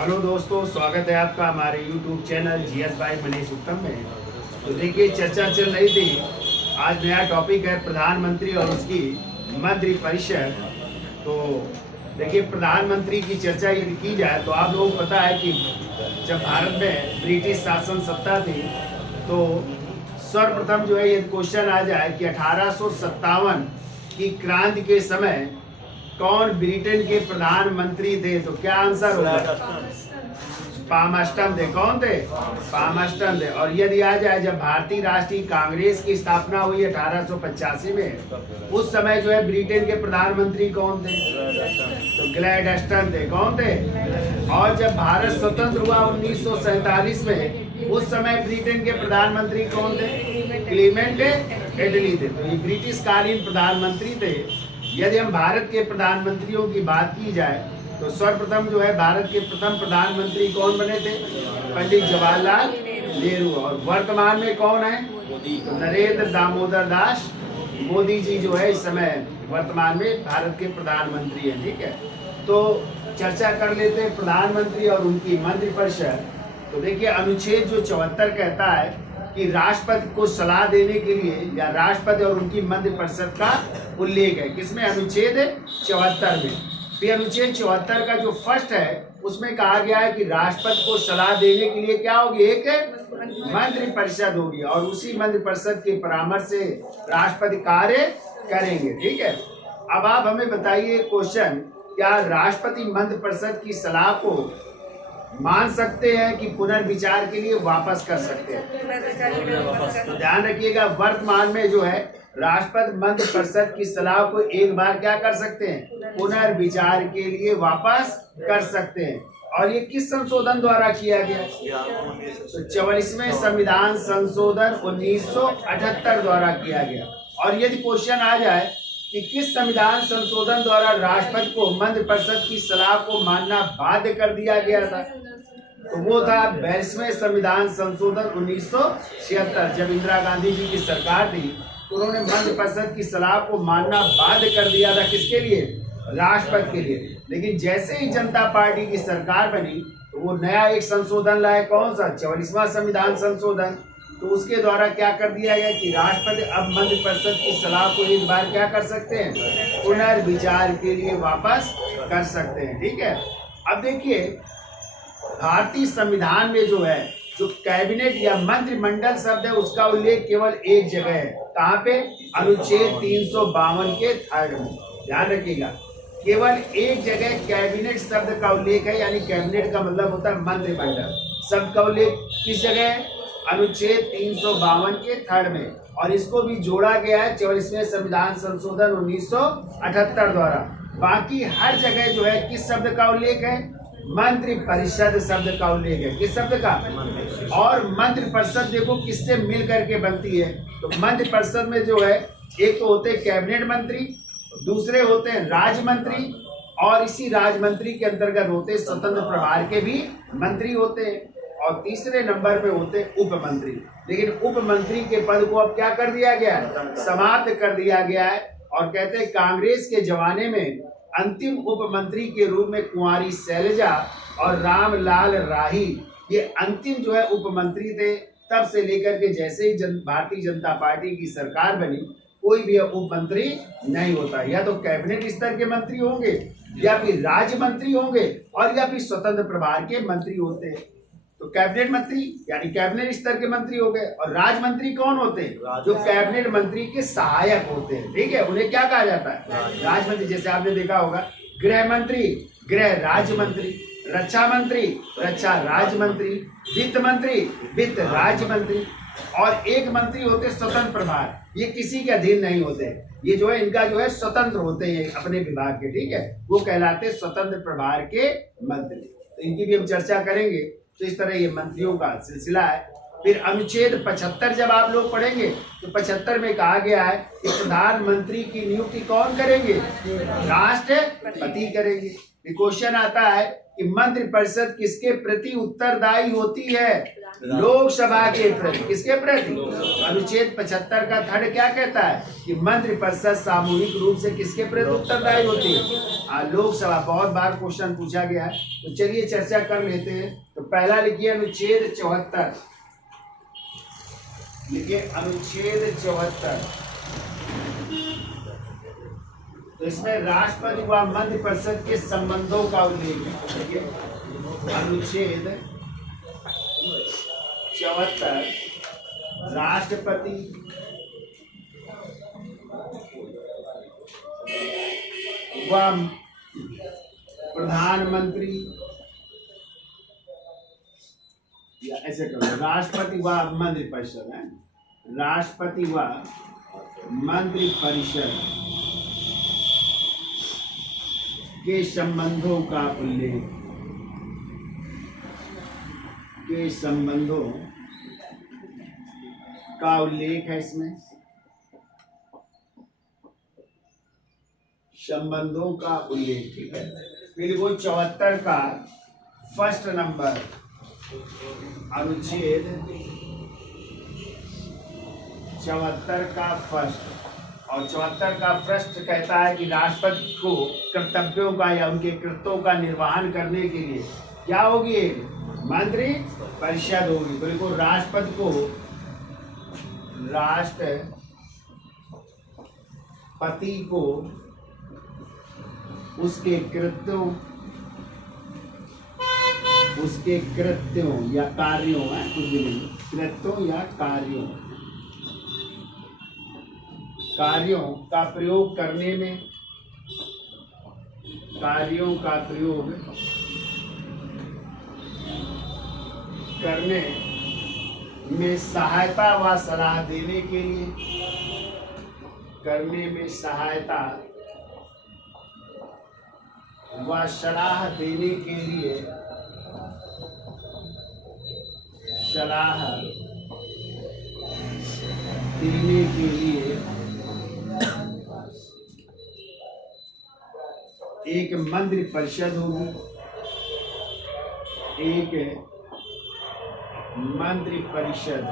Hello दोस्तों, स्वागत है आपका हमारे YouTube channel GS by Manish उत्तम में। तो देखिए, चर्चा चल रही थी। आज नया टॉपिक है प्रधानमंत्री और उसकी मंत्रिपरिषद। तो देखिए, प्रधानमंत्री की चर्चा यदि की जाए तो आप लोगों को पता है कि जब भारत में ब्रिटिश शासन सत्ता थी तो सर्वप्रथम जो है ये क्वेश्चन आ जाए कि 1857 की क्रांति के समय कौन ब्रिटेन के प्रधानमंत्री थे, तो क्या आंसर होगा? पामस्टन थे। कौन थे? पामस्टन थे। और यदि आ जाए जब भारतीय राष्ट्रीय कांग्रेस की स्थापना हुई 1885 में, उस समय जो है ब्रिटेन के प्रधानमंत्री कौन थे? तो ग्लैडस्टन थे। कौन थे? और जब भारत स्वतंत्र हुआ 1947 में, उस समय ब्रिटेन के प्रधानमंत्री कौन थे? क्लीमेंट एटली थे। तो ये ब्रिटिश कालीन प्रधानमंत्री थे। यदि हम भारत के प्रधानमंत्रियों की बात की जाए तो सर्वप्रथम जो है भारत के प्रथम प्रधानमंत्री कौन बने थे? पंडित जवाहरलाल नेहरू। और वर्तमान में कौन है? तो नरेंद्र दामोदर दास मोदी जी जो है इस समय वर्तमान में भारत के प्रधानमंत्री हैं। ठीक है, तो चर्चा कर लेते हैं प्रधानमंत्री और उनकी मंत्रिपरिषद। तो देखिए, अनुच्छेद जो 74 कहता है कि राष्ट्रपति को सलाह देने के लिए या राष्ट्रपति और उनकी मंत्रिपरिषद का उल्लेख है। किसमें? अनुच्छेद 74 में। फिर अनुच्छेद 74 का जो फर्स्ट है उसमें कहा गया है कि राष्ट्रपति को सलाह देने के लिए क्या होगी? एक मंत्रिपरिषद होगी और उसी मंत्रिपरिषद के परामर्श से राष्ट्रपति कार्य करेंगे। ठीक है, अब आप हमें बताइए क्वेश्चन, क्या राष्ट्रपति मंत्रिपरिषद की सलाह को मान सकते हैं कि पुनर्विचार के लिए वापस कर सकते हैं? तो ध्यान रखिएगा, वर्तमान में जो है राष्ट्रपति मंत्रिपरिषद की सलाह को एक बार क्या कर सकते हैं? पुनर्विचार के लिए वापस कर सकते हैं। और ये किस संशोधन द्वारा किया गया? तो 44वें संविधान संशोधन 1978 द्वारा किया गया। और यदि क्वेश्चन आ जाए कि किस संविधान संशोधन द्वारा राष्ट्रपति को मंत्रिपरिषद की सलाह को मानना बाध्य कर दिया गया था, तो वो था 42वें संविधान संशोधन 1976। जब इंदिरा गांधी जी की सरकार थी तो उन्होंने मंत्रिपरिषद की सलाह को मानना बाध्य कर दिया था। किसके लिए? राष्ट्रपति के लिए। लेकिन जैसे ही जनता पार्टी की सरकार बनी तो वो नया एक संशोधन लाए। कौन सा? 44वां संविधान संशोधन। तो उसके द्वारा क्या कर दिया गया कि राष्ट्रपति अब मंत्रिपरिषद की सलाह को एक बार क्या कर सकते हैं? पुनर्विचार के लिए वापस कर सकते हैं। ठीक है, अब देखिए, भारतीय संविधान में जो है जो कैबिनेट या मंत्रिमंडल शब्द है उसका उल्लेख केवल एक जगह है। कहाँ पे? अनुच्छेद 352 के थर्ड में। ध्यान रखिएगा, केवल एक जगह कैबिनेट शब्द का उल्लेख है, यानी कैबिनेट का मतलब होता है मंत्रिमंडल। शब्द का उल्लेख किस जगह है? अनुच्छेद 352 के थर्ड में। और इसको भी जोड़ा गया है 44वें संविधान संशोधन 1978 द्वारा। बाकी हर जगह जो है किस शब्द का उल्लेख है? मंत्रिपरिषद शब्द का उल्लेख है। किस शब्द का? और मंत्रिपरिषद देखो किससे मिल करके बनती है। तो मंत्रिपरिषद में जो है एक तो होते हैं कैबिनेट मंत्री, दूसरे होते हैं राज्य मंत्री, और इसी राज्य मंत्री के अंतर्गत होते स्वतंत्र प्रभार के भी मंत्री होते हैं, और तीसरे नंबर पे होते उप मंत्री। लेकिन उप मंत्री के पद को अब क्या कर दिया गया है? समाप्त कर दिया गया है। और कहते हैं कांग्रेस के जमाने में अंतिम उप मंत्री के रूप में कुंवारी शैलजा और रामलाल राही ये अंतिम जो है उप मंत्री थे। तब से लेकर के जैसे ही भारतीय जनता पार्टी की सरकार बनी, कोई भी उप मंत्री नहीं होता। या तो कैबिनेट स्तर के मंत्री होंगे, या फिर राज्य मंत्री होंगे, और या फिर स्वतंत्र प्रभार के मंत्री होते हैं। तो कैबिनेट मंत्री यानी कैबिनेट स्तर के मंत्री हो गए। और राज्य मंत्री कौन होते हैं? जो कैबिनेट मंत्री के सहायक होते हैं। ठीक है, उन्हें क्या कहा जाता है? राज्य मंत्री। जैसे आपने देखा होगा, गृह मंत्री गृह राज्य मंत्री, रक्षा मंत्री रक्षा राज्य मंत्री, वित्त मंत्री वित्त राज्य मंत्री, और एक मंत्री होते स्वतंत्र प्रभार। ये किसी के अधीन नहीं होते, ये जो है इनका जो है स्वतंत्र होते हैं अपने विभाग के। ठीक है, वो कहलाते स्वतंत्र प्रभार के मंत्री। तो इनकी भी हम चर्चा करेंगे। तो इस तरह ये मंत्रियों का सिलसिला है। फिर अनुच्छेद 75 जब आप लोग पढ़ेंगे तो 75 में कहा गया है कि प्रधानमंत्री की नियुक्ति कौन करेंगे? राष्ट्रपति करेंगे। क्वेश्चन आता है कि मंत्रिपरिषद किसके प्रति उत्तरदायी होती है? लोकसभा के प्रति। किसके प्रति? अनुच्छेद 75 का थर्ड क्या कहता है कि मंत्रिपरिषद सामूहिक रूप से किसके प्रति उत्तरदायी होती है? लोकसभा। बहुत बार क्वेश्चन पूछा गया है, तो चलिए चर्चा कर लेते हैं। तो पहला लिखिए अनुच्छेद 74, लिखिए अनुच्छेद 74। तो इसमें राष्ट्रपति व मंत्रिपरिषद के संबंधों का उल्लेख है। अनुच्छेद 74 राष्ट्रपति व प्रधानमंत्री, या ऐसे करो, राष्ट्रपति व मंत्रिपरिषद है, राष्ट्रपति व मंत्रिपरिषद के संबंधों का उल्लेख, के संबंधों का उल्लेख है इसमें। संबंधों का उल्लेख, ठीक है। फिर वो 74 का फर्स्ट नंबर, अनुच्छेद 74 का फर्स्ट, और 74 का फर्स्ट कहता है कि राष्ट्रपति को कर्तव्यों का या उनके कृत्यों का निर्वहन करने के लिए क्या होगी? मंत्री परिषद होगी। तो देखो, राष्ट्रपति को, राष्ट्रपति को उसके कृत्यों या कार्यों, कुछ भी नहीं, कृत्यों या कार्यों का प्रयोग करने में, कार्यों का प्रयोग करने में सहायता व सलाह देने के लिए, करने में सहायता व सलाह देने के लिए, सलाह देने के लिए एक मंत्रिपरिषद होगी, एक मंत्रिपरिषद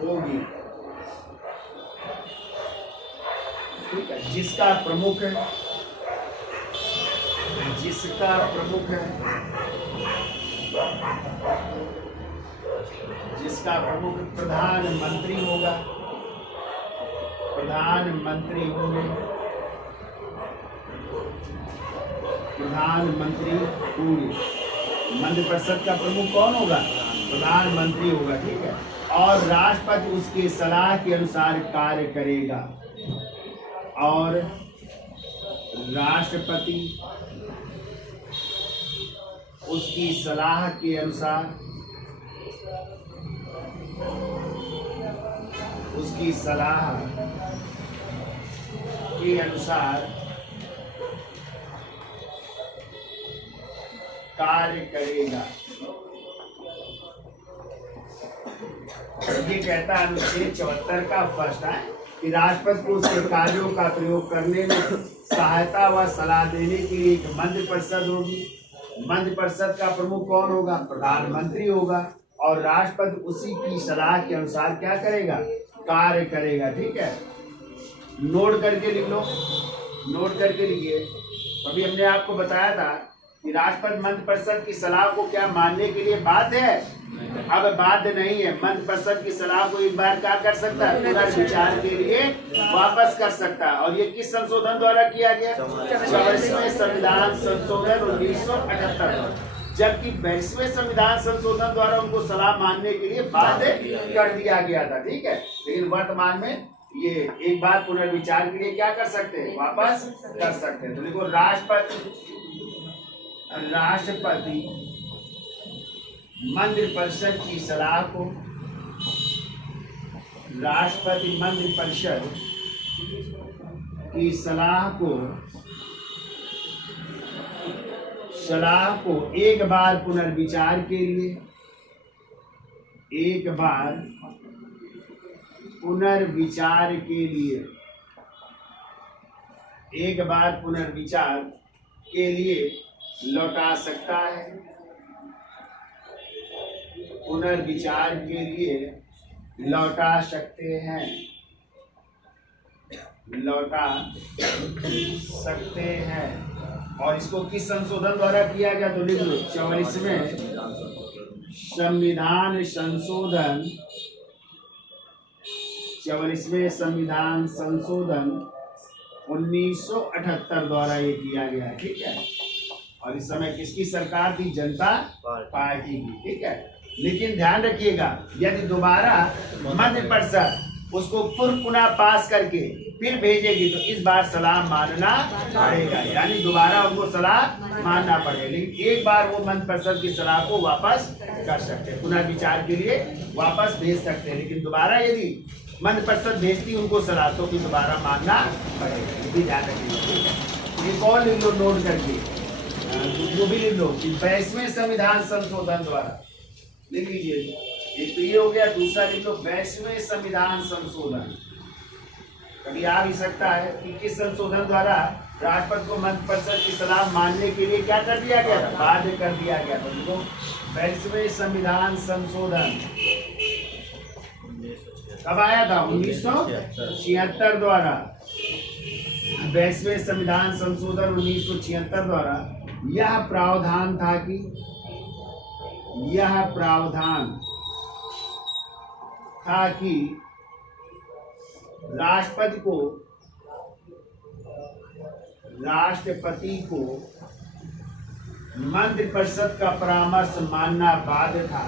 होगी, ठीक है, जिसका प्रमुख प्रधानमंत्री होगा, प्रधानमंत्री होंगे, प्रधानमंत्री होंगे। मंत्रिपरिषद का प्रमुख कौन होगा? प्रधानमंत्री होगा, ठीक है। और राष्ट्रपति उसके सलाह के अनुसार कार्य करेगा, और राष्ट्रपति उसकी सलाह के अनुसार, उसकी सलाह के अनुसार कार्य करेगा। ये कहता है अनुच्छेद 74 का फर्स्ट है कि राष्ट्रपति को उसके कार्यों का प्रयोग करने में सहायता व सलाह देने के लिए एक मंत्रिपरिषद होगी। मंत्रिपरिषद का प्रमुख कौन होगा? प्रधानमंत्री होगा, और राष्ट्रपति उसी की सलाह के अनुसार क्या करेगा? कार्य करेगा, ठीक है। नोट करके लिख लो, नोट करके लिखिए। अभी हमने आपको बताया था कि राष्ट्रपति मंत्रिपरिषद की सलाह को क्या मानने के लिए बाध्य है? अब बाध्य नहीं है। मंत्रिपरिषद की सलाह को एक बार क्या कर सकता है? पुनर्विचार के लिए वापस कर सकता है। और ये किस संशोधन द्वारा किया गया? 44वें संविधान संशोधन 1978, जबकि 22वें संविधान संशोधन द्वारा उनको सलाह मानने के लिए बाध्य कर दिया गया था, ठीक है। लेकिन वर्तमान में ये एक बार पुनर्विचार के लिए क्या कर सकते हैं? वापस कर सकते हैं। तो देखो, राष्ट्रपति मंत्रिपरिषद की सलाह को, राष्ट्रपति मंत्रिपरिषद की सलाह को एक बार पुनर्विचार के लिए, एक बार पुनर्विचार के लिए एक बार पुनर्विचार के लिए लौटा सकता है, पुनर्विचार के लिए लौटा सकते हैं, लौटा सकते हैं। और इसको किस संशोधन द्वारा किया गया तो लिख लो 44वें संविधान संशोधन, 44वें संविधान संशोधन 1978 द्वारा ये किया गया है, ठीक है। और इस समय किसकी सरकार थी? जनता पार्टी की, ठीक है। लेकिन ध्यान रखिएगा, यदि दोबारा मंत्रिपरिषद उसको पुनः पास करके फिर भेजेगी तो इस बार सलाह मानना पड़ेगा, यानी दोबारा उनको सलाह मानना पड़ेगा। लेकिन एक बार वो मंत्रिपरिषद की सलाह को वापस कर सकते हैं, पुनर्विचार के लिए वापस भेज सकते हैं। लेकिन दोबारा यदि मंत्रिपरिषद भेजती उनको सलाह तो फिर दोबारा मानना पड़ेगा, ये भी ध्यान रखिएगा। ये कौन लिख लो नोट करके, वो भी लिख लो कि 22वें संविधान संशोधन द्वारा लिख लीजिए। एक तो ये हो गया, दूसरा लिख लो 22वें संविधान संशोधन। कभी आ भी सकता है कि किस संशोधन द्वारा राष्ट्रपति को मंत्रिपरिषद की सलाह मानने के लिए क्या कर दिया गया था? बाध्य कर दिया गया था। देखो 22वें संविधान संशोधन कब आया था? 1976 द्वारा। 22वें संविधान संशोधन 1976 द्वारा यह प्रावधान था कि राष्ट्रपति को मंत्रिपरिषद का परामर्श मानना बाध्य था।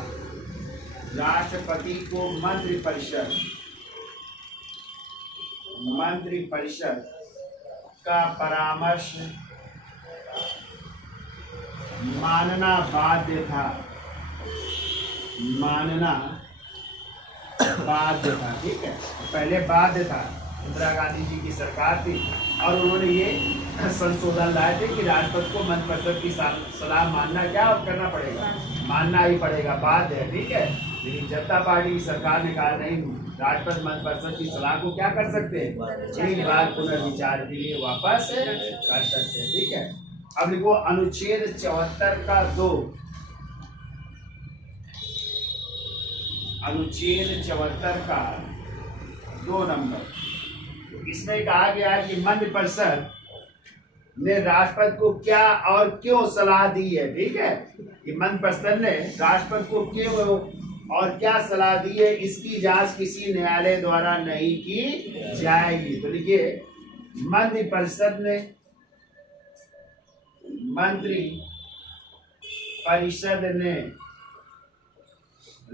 राष्ट्रपति को मंत्रिपरिषद का परामर्श मानना बाध्य था, ठीक है। पहले बाध्य था, इंदिरा गांधी जी की सरकार थी और उन्होंने ये संशोधन लाए थे कि राष्ट्रपति को मंत्रिपरिषद की सलाह मानना क्या करना पड़ेगा? मानना ही पड़ेगा, बाध्य है, ठीक है। लेकिन जनता पार्टी की सरकार ने कहा नहीं, राष्ट्रपति मंत्रिपरिषद की सलाह को क्या कर सकते हैं? एक बार पुनर्विचार के लिए वापस कर सकते हैं, ठीक है। अब लिखो अनुच्छेद 74 का 2, अनुच्छेद 74 का 2 नंबर। तो इसमें कहा गया है कि मंत्रिपरिषद ने राष्ट्रपति को क्या और क्यों सलाह दी है, ठीक है। कि मंत्रिपरिषद ने राष्ट्रपति को क्यों और क्या सलाह दी है, इसकी जांच किसी न्यायालय द्वारा नहीं की जाएगी। तो लिखिए मंत्रिपरिषद ने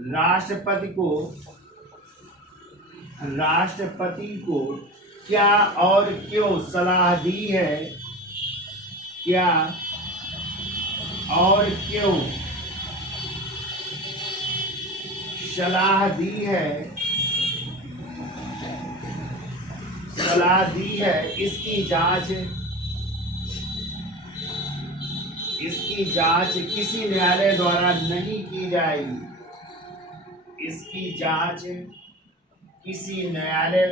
राष्ट्रपति को क्या और क्यों सलाह दी है, क्या और क्यों सलाह दी है, इसकी जांच किसी न्यायालय द्वारा नहीं की जाएगी। इसकी जांच किसी न्यायालय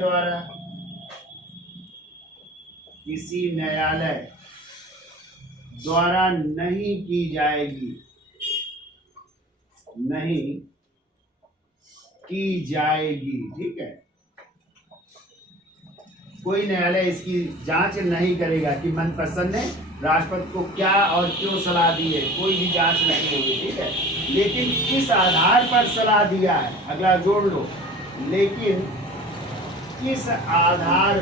द्वारा नहीं की जाएगी, ठीक है। कोई न्यायालय इसकी जांच नहीं करेगा कि मंत्रिपरिषद ने राष्ट्रपति को क्या और क्यों सलाह दी है, कोई भी जांच नहीं होगी, ठीक है। लेकिन किस आधार पर सलाह दिया है, अगला जोड़ लो, लेकिन किस आधार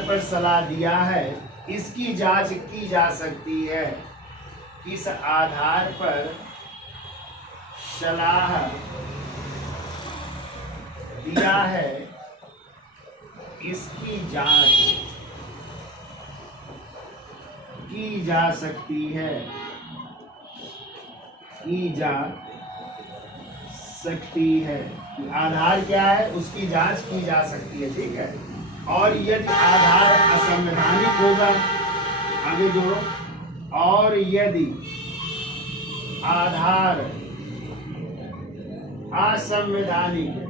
पर सलाह दिया है, इसकी जांच की जा सकती है। किस आधार पर सलाह दिया है, इसकी जांच की जा सकती है, आधार क्या है, उसकी जांच की जा सकती है, ठीक है। और यदि आधार असंवैधानिक होगा, आगे जोड़ो, और यदि आधार असंवैधानिक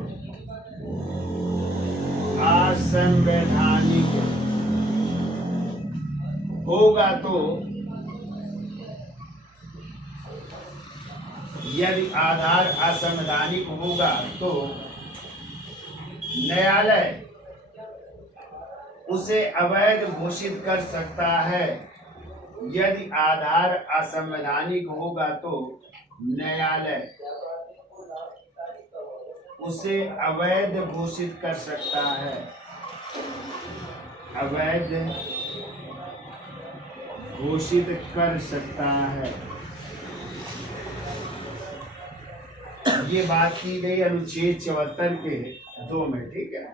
असंवैधानिक होगा तो यदि आधार असंवैधानिक होगा तो न्यायालय उसे अवैध घोषित कर सकता है। यदि आधार असंवैधानिक होगा तो न्यायालय उसे अवैध घोषित कर सकता है। अवैध घोषित कर सकता है। ये बात की गई अनुच्छेद 74 के 2 में, ठीक है।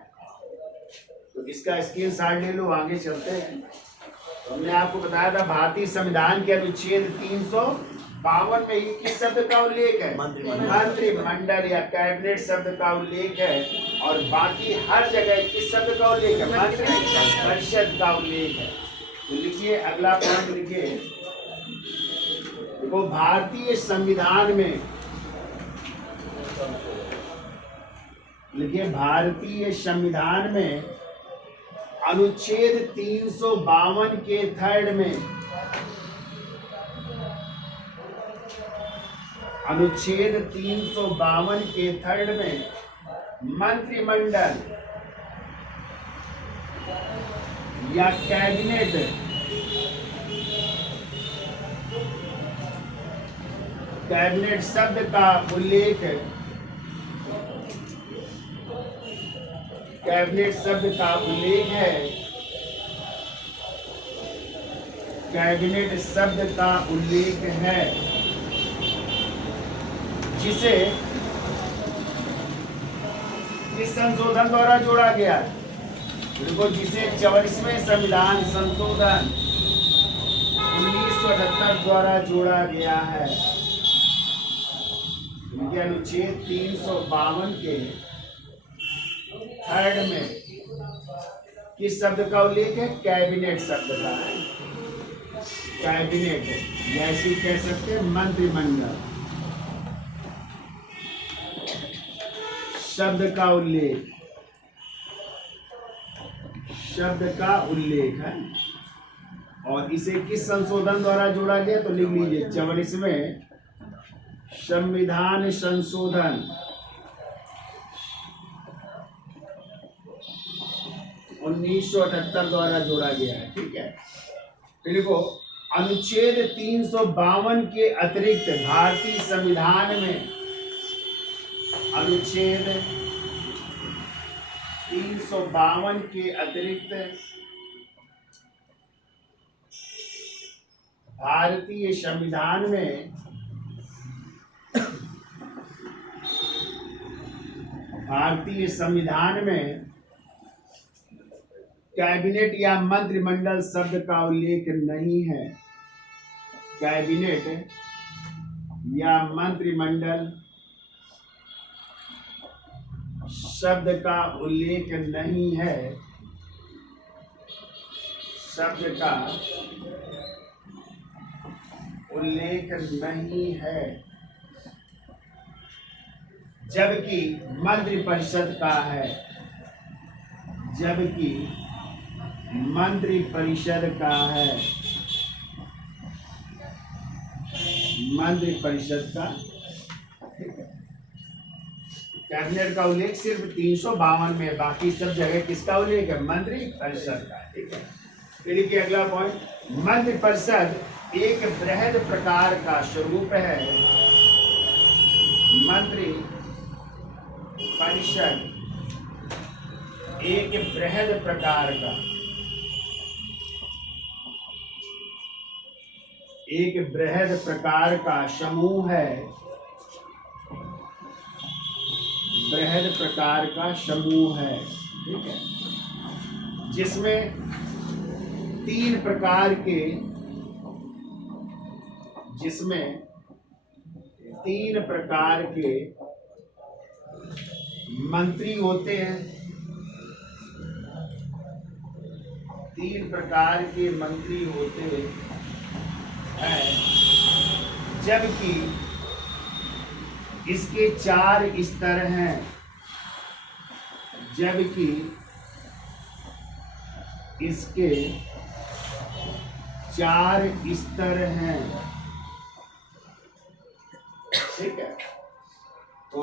तो इसका स्क्रीनशॉट ले लो, आगे चलते हैं। तो हमने आपको बताया था भारतीय संविधान के अनुच्छेद 352 में ही किस शब्द का उल्लेख है? मंत्रिमंडल या कैबिनेट शब्द का उल्लेख है। और बाकी हर जगह किस शब्द का उल्लेख है? मंत्रिपरिषद का उल्लेख है। तो लिखिए, अगला पॉइंट लिखिए। देखो, भारतीय संविधान में लिखिए, भारतीय संविधान में अनुच्छेद 352 के 3 में, अनुच्छेद 352 के 3 में मंत्रिमंडल या कैबिनेट शब्द का उल्लेख है। कैबिनेट शब्द का उल्लेख है। कैबिनेट शब्द का उल्लेख है जिसे इस संशोधन द्वारा जोड़ा गया है। देखो, जिसे 44वें संविधान संशोधन 1978 द्वारा जोड़ा गया है। अनुच्छेद 352 के 3 में किस शब्द का उल्लेख है? कैबिनेट शब्द का है। कैबिनेट या ऐसे कह सकते हैं मंत्रिमंडल शब्द का उल्लेख, शब्द का उल्लेख है। और इसे किस संशोधन द्वारा जोड़ा गया? तो लिख लीजिए, 44वें संविधान संशोधन 1978 द्वारा जोड़ा गया है, ठीक है। देखो, अनुच्छेद 352 के अतिरिक्त भारतीय संविधान में, अनुच्छेद 352 के अतिरिक्त भारतीय संविधान में, भारतीय संविधान में कैबिनेट या मंत्रिमंडल शब्द का उल्लेख नहीं है। कैबिनेट या मंत्रिमंडल शब्द का उल्लेख नहीं है। शब्द का उल्लेख नहीं है, जबकि मंत्रिपरिषद का है। जबकि मंत्रिपरिषद का है। मंत्रिपरिषद का, कैबिनेट का उल्लेख सिर्फ 352 में, बाकी सब जगह किसका उल्लेख है? मंत्रिपरिषद का, ठीक है। फिर देखिए अगला पॉइंट, मंत्रिपरिषद एक बृहद प्रकार का स्वरूप है। मंत्रि परिषद एक बृहद प्रकार का, एक बृहद प्रकार का समूह है। बृहद प्रकार का समूह है, ठीक है, जिसमें 3 प्रकार के, जिसमें 3 प्रकार के मंत्री होते हैं। 3 प्रकार के मंत्री होते हैं, जबकि इसके 4 स्तर हैं। जबकि इसके 4 स्तर हैं। ठीक है, तो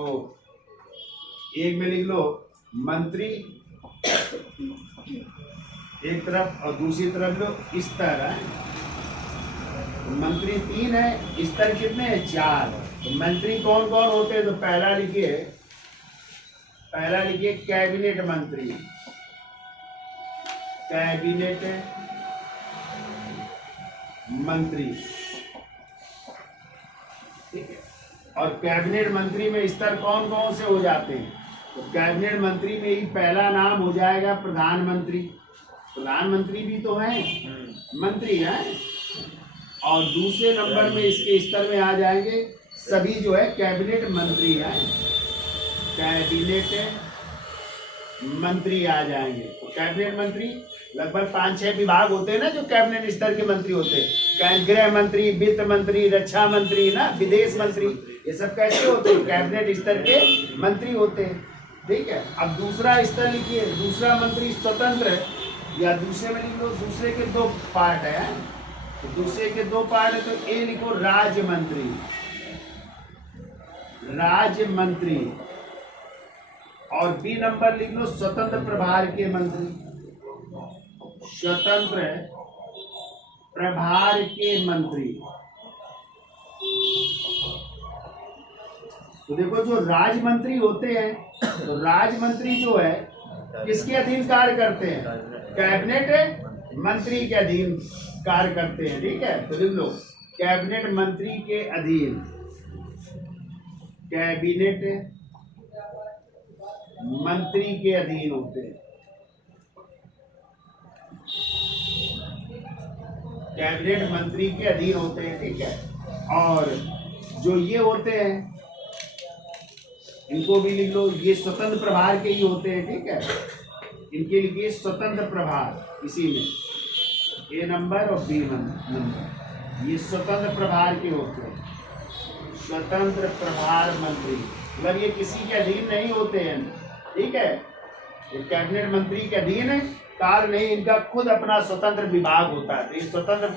एक में लिख लो मंत्री एक तरफ और दूसरी तरफ लो स्तर है। तो मंत्री 3 है, स्तर कितने हैं? 4। तो मंत्री कौन कौन होते हैं? तो पहला लिखिए कैबिनेट मंत्री। कैबिनेट मंत्री, ठीक है। और कैबिनेट मंत्री में स्तर कौन कौन से हो जाते हैं? तो कैबिनेट मंत्री में ही पहला नाम हो जाएगा प्रधानमंत्री। प्रधानमंत्री भी तो हैं, मंत्री हैं। और दूसरे नंबर में इसके स्तर में आ जाएंगे सभी जो है कैबिनेट मंत्री हैं। कैबिनेट मंत्री आ जाएंगे। तो कैबिनेट मंत्री लगभग 5-6 विभाग होते हैं ना जो कैबिनेट स्तर के मंत्री होते हैं। गृह मंत्री, वित्त मंत्री, रक्षा मंत्री ना, विदेश मंत्री, ये सब कैसे होते हैं? कैबिनेट स्तर के मंत्री होते हैं। ठीक है, अब दूसरा स्तर लिखिए। दूसरा मंत्री स्वतंत्र, या दूसरे में लिख लो, दूसरे के 2 पार्ट है। तो दूसरे के 2 पार्ट है, तो ए लिखो राज्य मंत्री। राज्य मंत्री। और बी नंबर लिख लो स्वतंत्र प्रभार के मंत्री। स्वतंत्र प्रभार के मंत्री। तो देखो जो राज्य मंत्री होते हैं, तो राज्य मंत्री जो है किसके अधीन कार्य करते हैं? कैबिनेट मंत्री के अधीन कार्य करते हैं। ठीक है, तो लिख लो कैबिनेट मंत्री के अधीन। कैबिनेट मंत्री के अधीन होते हैं। कैबिनेट मंत्री के अधीन होते हैं। ठीक है, और जो ये होते हैं इनको भी लिख लो, ये स्वतंत्र प्रभार के ही होते हैं। ठीक है, इनके लिए स्वतंत्र प्रभार, इसी में ए नंबर और बी नंबर, ये स्वतंत्र प्रभार के होते हैं। स्वतंत्र प्रभार मंत्री, मतलब ये किसी के अधीन नहीं होते हैं। ठीक है, ये कैबिनेट मंत्री के अधीन है, कार्य नहीं, इनका खुद अपना स्वतंत्र विभाग होता है। तो ये स्वतंत्र,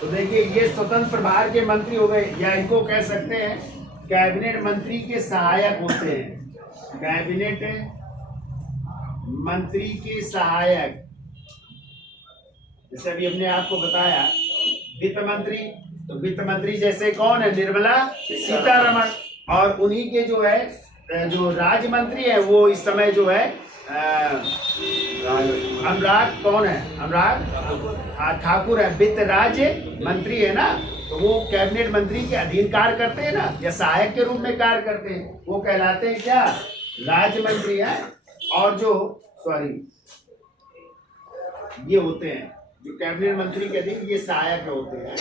तो देखिए ये स्वतंत्र प्रभार के मंत्री हो गए, या इनको कह सकते हैं कैबिनेट मंत्री के सहायक होते हैं। कैबिनेट मंत्री के सहायक, जैसे अभी हमने आपको बताया वित्त मंत्री, तो वित्त मंत्री जैसे कौन है? निर्मला सीतारमण। और उन्हीं के जो है जो राज्य मंत्री है वो इस समय जो है अनुराग, कौन है? अनुराग ठाकुर है, वित्त राज्य मंत्री है ना। तो वो कैबिनेट मंत्री के अधीन कार्य करते हैं ना, या सहायक के रूप में कार्य करते हैं, वो कहलाते हैं क्या? राज्य मंत्री है। और जो ये होते हैं जो कैबिनेट मंत्री के अधीन, ये सहायक होते हैं,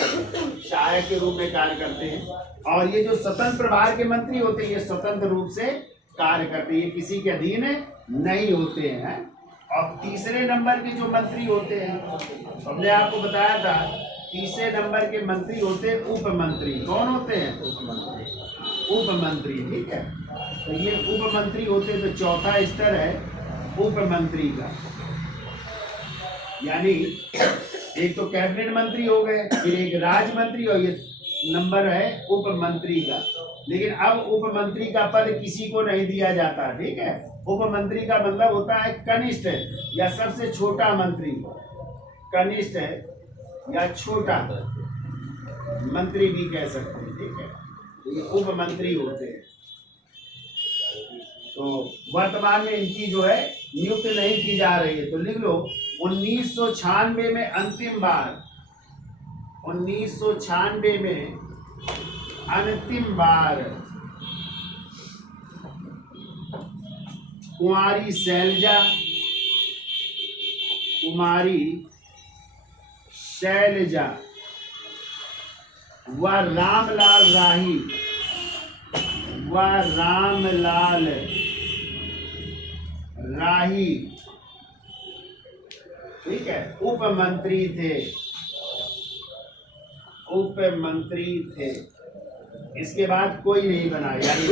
सहायक के रूप में कार्य करते हैं। और ये जो स्वतंत्र प्रभार के मंत्री होते हैं, ये स्वतंत्र रूप से कार्य करते हैं, ये किसी के अधीन नहीं होते हैं। और तीसरे नंबर के जो मंत्री होते हैं, हमने आपको बताया था, तीसरे नंबर के मंत्री होते हैं उप मंत्री। कौन होते हैं? उप मंत्री। ठीक है, तो ये उप मंत्री होते हैं। तो चौथा स्तर है उप मंत्री का, यानी एक तो कैबिनेट मंत्री हो गए, फिर एक राज्य मंत्री, और ये नंबर है उप मंत्री का। लेकिन अब उप मंत्री का पद किसी को नहीं दिया जाता। ठीक है, उप मंत्री का मतलब होता है कनिष्ठ या सबसे छोटा मंत्री। कनिष्ठ है या छोटा मंत्री भी कह सकते हैं। ठीक है, तो ये उप मंत्री होते हैं। तो वर्तमान में इनकी जो है नियुक्त नहीं की जा रही है। तो लिख लो 1996 में अंतिम बार, 1996 में अंतिम बार कुमारी शैलजा व रामलाल राही, ठीक है, उप मंत्री थे। इसके बाद कोई नहीं बना, यानी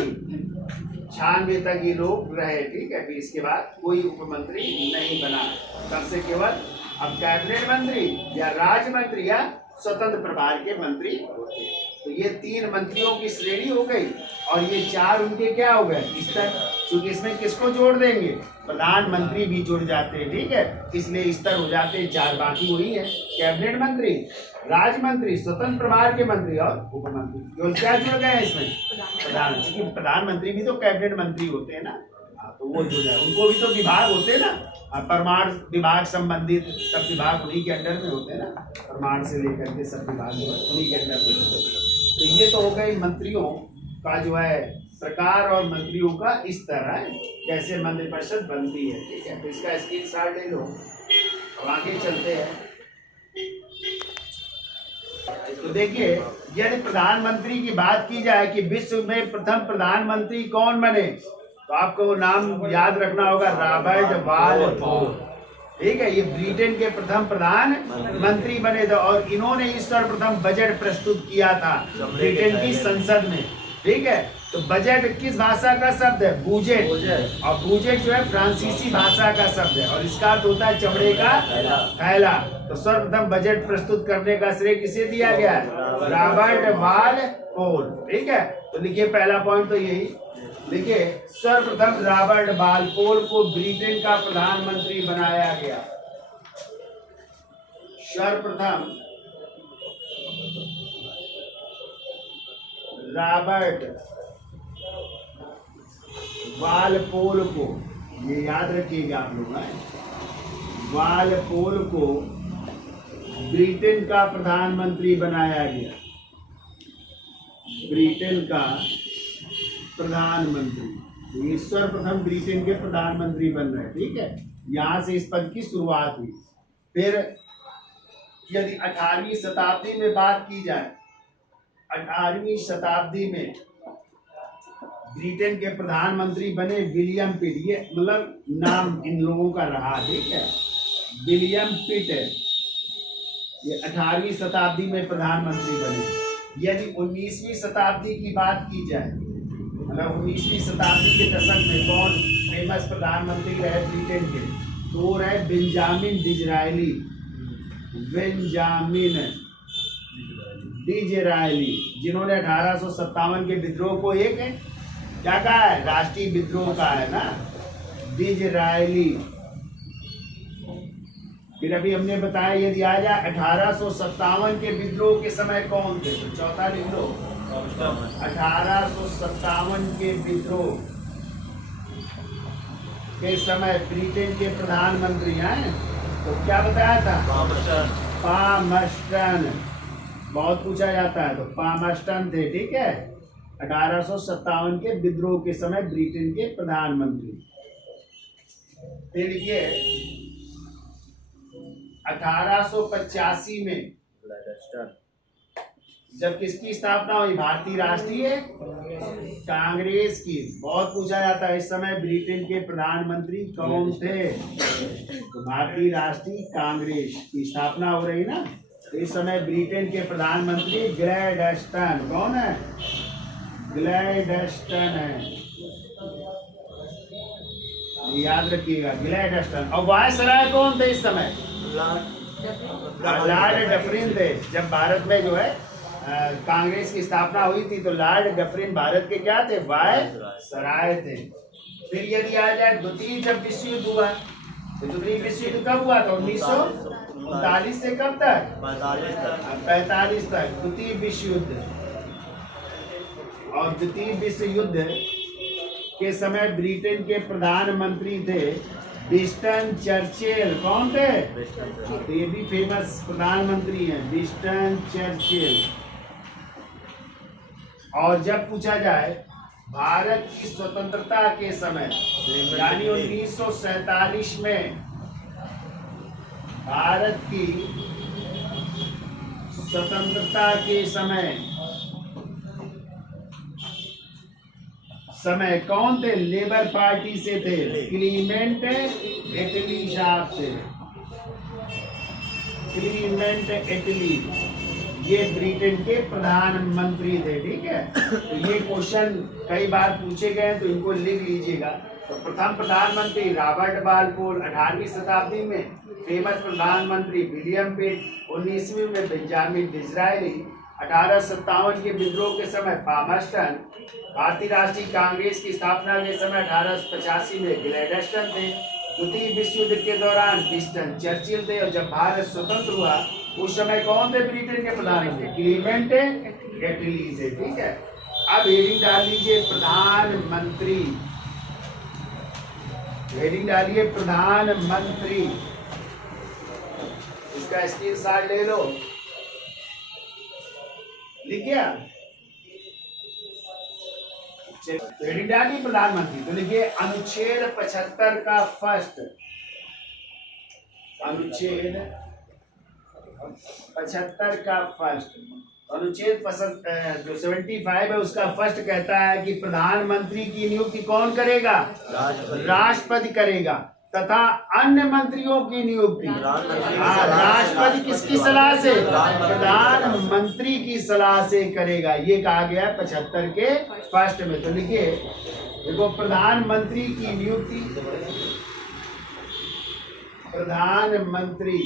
96 तक ये लोग रहे, ठीक है। फिर इसके बाद कोई उप मंत्री नहीं बना, तब से केवल अब कैबिनेट मंत्री या राज्य मंत्री या स्वतंत्र प्रभार के मंत्री होते हैं। तो ये 3 मंत्रियों की श्रेणी हो गई और ये 4 उनके क्या हो गए स्तर, क्योंकि इसमें किसको जोड़ देंगे, प्रधानमंत्री भी जुड़ जाते हैं, ठीक है। इसलिए स्तर हो जाते हैं 4, बाकी वही है कैबिनेट मंत्री, राज्य मंत्री, स्वतंत्र प्रभार के मंत्री और उप मंत्री। केवल क्या जुड़ गए हैं इसमें, प्रधान, क्योंकि प्रधानमंत्री भी तो कैबिनेट मंत्री होते हैं ना, तो वो जुड़ जाए। उनको भी तो विभाग होते हैं ना, परमाणु विभाग संबंधित सब विभाग उन्हीं के अंडर में होते हैं ना, परमाणु से लेकर के सब विभाग उन्हीं के अंडर में होते हैं। तो ये तो हो गई मंत्रियों का जो है प्रकार और मंत्रियों का स्तर है, कैसे मंत्रिपरिषद बनती है, ठीक है। तो इसका स्क्रीनशॉट ले लो, अब आगे चलते हैं। तो देखिए, यदि प्रधानमंत्री की बात की जाए कि विश्व में प्रथम प्रधानमंत्री कौन बने, तो आपको वो नाम याद रखना होगा, रॉबर्ट वालपोल, ठीक है। ये ब्रिटेन के प्रथम प्रधानमंत्री बने थे और इन्होंने इस सर्वप्रथम बजट प्रस्तुत किया था ब्रिटेन की संसद में, ठीक है। तो बजट किस भाषा का शब्द है, बूजेट, और बूजेट जो है फ्रांसीसी भाषा का शब्द है और इसका अर्थ होता है चमड़े का थैला। तो सर्वप्रथम बजट प्रस्तुत करने का श्रेय किसे दिया गया है, रॉबर्ट वालपोल, ठीक है। तो लिखिए पहला पॉइंट तो यही लिखिए, सर्वप्रथम रॉबर्ट वालपोल को ब्रिटेन का प्रधानमंत्री बनाया गया। सर्वप्रथम रॉबर्ट वालपोल को, ये याद रखिएगा आप लोग, वालपोल को ब्रिटेन का प्रधानमंत्री बनाया गया, ब्रिटेन का प्रधानमंत्री। तो ये सर्वप्रथम ब्रिटेन के प्रधानमंत्री बन रहे हैं, ठीक है। यहाँ से इस पद की शुरुआत हुई। फिर यदि 18वीं शताब्दी में बात की जाए, 18वीं शताब्दी में ब्रिटेन के प्रधानमंत्री बने विलियम पिट, ये मतलब नाम इन लोगों का रहा, ठीक है। विलियम पिट ये 18वीं शताब्दी में प्रधानमंत्री बने। यदि 19वीं शताब्दी की बात की जाए, मतलब 19वीं शताब्दी के दशक में कौन फेमस प्रधानमंत्री रहे ब्रिटेन के, तो रहे बेंजामिन डिज़रायली, बेंजामिन डिज़रायली, जिन्होंने 1857 के विद्रोह को एक क्या कहा है, राष्ट्रीय विद्रोह कहा है ना, डिज़रायली। फिर अभी हमने बताया यदि आ जाए 1857 के विद्रोह के समय कौन थे, तो चौथा लिख लो, 1857 के विद्रोह के समय ब्रिटेन के प्रधानमंत्री हैं, तो क्या बताया था, पामस्टन, बहुत पूछा जाता है, तो पामस्टन थे, ठीक है। 1857 के विद्रोह के समय ब्रिटेन के प्रधानमंत्री। फिर ये 1885 में जब किसकी स्थापना हुई, भारतीय राष्ट्रीय कांग्रेस की, बहुत पूछा जाता है इस समय ब्रिटेन के प्रधानमंत्री कौन थे, तो भारतीय राष्ट्रीय कांग्रेस की स्थापना हो रही ना। तो इस समय ब्रिटेन के प्रधानमंत्री ग्लैडस्टन, कौन है, ग्लैडस्टन है, याद रखिएगा ग्लैडस्टन। और वायसराय कौन थे इस समय, लॉर्ड डफरिन थे। जब भारत में जो है कांग्रेस की स्थापना हुई थी तो लॉर्ड डफरिन भारत के क्या थे, वायसराय थे। फिर यदि आ जाए द्वितीय जब विश्व युद्ध हुआ, तो द्वितीय विश्व युद्ध कब हुआ था, 1939 से कब तक, 45 तक द्वितीय विश्व युद्ध। और द्वितीय विश्व युद्ध के समय ब्रिटेन के प्रधानमंत्री थे विंस्टन चर्चिल, कौन थे, तो ये भी फेमस प्रधानमंत्री हैं, विंस्टन चर्चिल। और जब पूछा जाए भारत की स्वतंत्रता के समय, यानी 1947 में भारत की स्वतंत्रता के समय कौन थे, लेबर पार्टी से थे, क्लीमेंट एटली साहब थे, क्लीमेंट एटली। ये ब्रिटेन के प्रधानमंत्री थे। ठीक है, तो ये क्वेश्चन कई बार पूछे गए हैं, तो इनको लिख लीजिएगा। तो प्रथम प्रधानमंत्री रॉबर्ट बालफोर 18वीं शताब्दी में, फेमस प्रधानमंत्री विलियम पिट 19वीं में, बेंजामिन डिज़रायली 1857 के विद्रोह के समय, पामस्टन भारतीय राष्ट्रीय कांग्रेस की स्थापना के समय 1885 में ग्लैडस्टन थे, द्वितीय विश्व युद्ध के दौरान विंस्टन चर्चिल थे, और जब भारत स्वतंत्र हुआ उस समय कौन थे ब्रिटेन के प्रधानमंत्री? क्लीमेंट एटली थे। ठीक है, अब हेडिंग डाल लीजिए प्रधानमंत्री, हेडिंग डालिए प्रधानमंत्री, इसका स्क्रीनशॉट ले लो। लिख गया? हेडिंग डालिए प्रधानमंत्री, तो लिखिए अनुच्छेद 75 का फर्स्ट, अनुच्छेद 75 का फर्स्ट, अनुच्छेद जो 75 है उसका फर्स्ट कहता है कि प्रधानमंत्री की नियुक्ति कौन करेगा? राष्ट्रपति करेगा, तथा अन्य मंत्रियों की नियुक्ति राष्ट्रपति किसकी सलाह से? प्रधानमंत्री की सलाह से करेगा। ये कहा गया है 75 के फर्स्ट में। तो लिखिए, देखो प्रधानमंत्री की नियुक्ति, प्रधानमंत्री